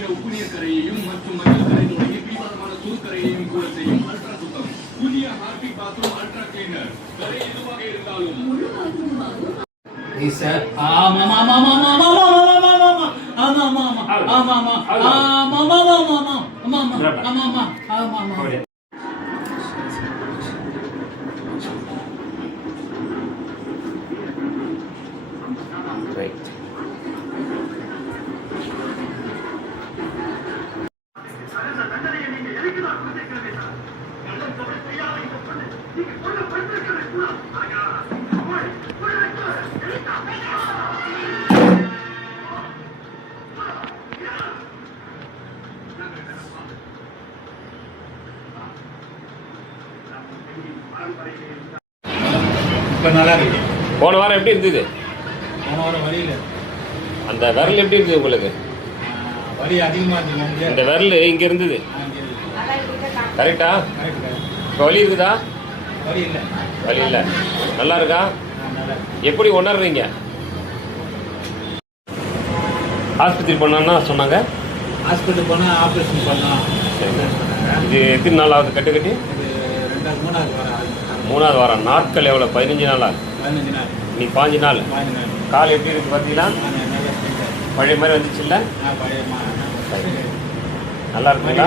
நீர உப்புநீர் கரையையும் மற்றும் மஞ்சள் கரை மூலிகை பிடிவாதமான சூழ்கரையையும் கூட செய்யும் அல்ட்ரா சுத்தம். புதிய ஹார்பிக் பாத்ரூம் அல்ட்ரா கிளீனர். கரை எதுவாக இருந்தாலும் போன வாரம் எப்படி இருந்தது? போன வாரம் வழியில் அந்த விரல் எப்படி இருந்தது உங்களுக்கு? வலி அதிகமாக இருந்தது. இந்த விரல் இங்கே இருந்தது கரெக்டா? இப்போ வலி இருக்குதா? வலி இல்லை. வலி இல்லை. நல்லா இருக்கா? எப்படி உணர்றீங்க? ஆஸ்பத்திரி போனான்னா சொன்னாங்க. ஹாஸ்பிட்டல் போனால் ஆப்ரேஷன் பண்ணோம். இது எத்தனை நாள் ஆகுது கட்டு கட்டி? இது மூணாவது வாரம். நாட்கள் எவ்வளோ? 15 நாளா? 15 நாள். நீ 5 நாள். கால் எப்படி இருக்கு பார்த்தீங்களா? பழைய மாதிரி வந்துச்சு இல்லை? நல்லா இருக்குங்களா?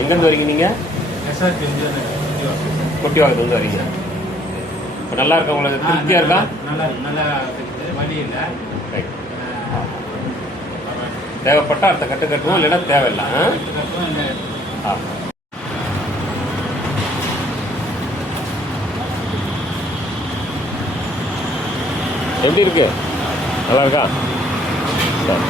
எங்கேருந்து வரீங்க நீங்கள்? குட்டிவாக்கத்துலேருந்து வரீங்க. இப்போ நல்லா இருக்கா உங்களுக்கு? திருப்தியாக இருக்கா? நல்லா வலி இல்லை. தேவைப்பட்டா அடுத்த கட்டு கட்டுவோம், இல்லைன்னா தேவையில்லை. எப்படி இருக்கு? நல்லா இருக்கா?